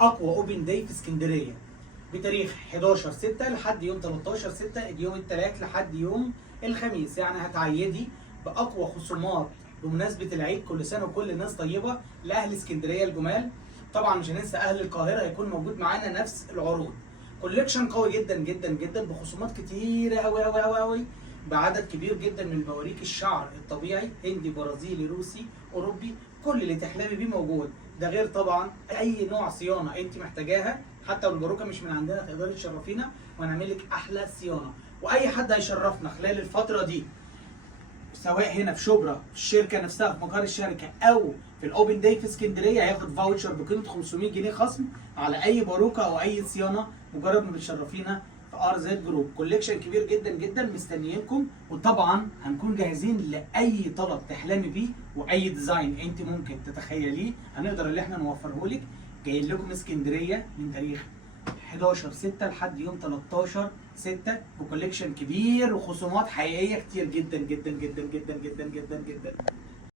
اقوى اوبن داي في اسكندريه بتاريخ 11/6 لحد يوم 13/6، يوم الثلاث لحد يوم الخميس. يعني هتعيدي باقوى خصومات بمناسبه العيد، كل سنه وكل الناس طيبه. لاهل اسكندريه الجمال، طبعا مش هننسى اهل القاهره، هيكون موجود معانا نفس العروض. كوليكشن قوي جدا جدا جدا بخصومات كتيره قوي قوي قوي قوي، بعدد كبير جدا من بواريك الشعر الطبيعي، هندي، برازيلي، روسي، اوروبي، كل اللي تحلمي بيه موجود. ده غير طبعا اي نوع صيانه انت محتاجاها، حتى لو الباروكه مش من عندنا تقدري تشرفينا ونعمل لك احلى صيانه. واي حد هيشرفنا خلال الفتره دي، سواء هنا في شبرا في الشركه نفسها في مقر الشركه او في الاوبن داي في اسكندريه، هياخد فاوتشر بقيمه 500 جنيه خصم على اي باروكه او اي صيانه مجرد ما بتشرفينا في ار زد جروب. كوليكشن كبير جدا جدا مستنيينكم، وطبعا هنكون جاهزين لاي طلب تحلمي بيه واي ديزاين انت ممكن تتخيليه هنقدر اللي احنا نوفره لك. جايين لكم اسكندريه من تاريخ 11/6 لحد يوم 13/6 بكوليكشن كبير وخصومات حقيقيه كتير جدا جدا جدا جدا جدا جدا جدا.